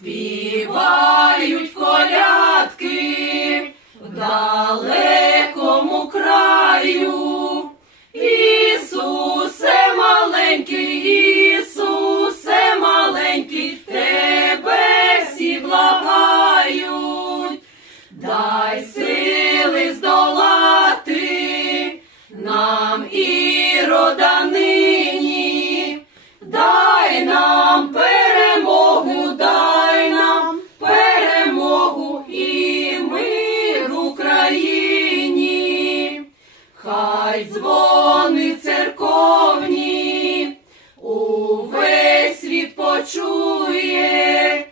співають колядки в далекому краю, Ісусе маленький, Ісусе маленький, тебе всі благають, дай сили здолати нам і родам. Хай дзвони церковні, увесь світ почує,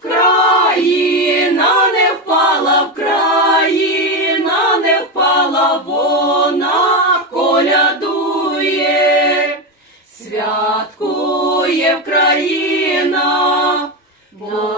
країна не впала, в країна не впала, вона колядує, святкує в країна. Бо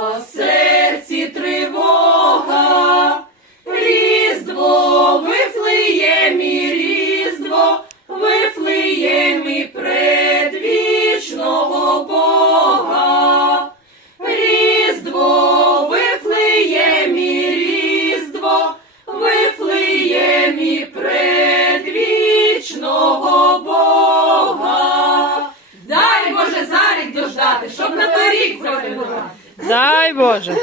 Дай Боже.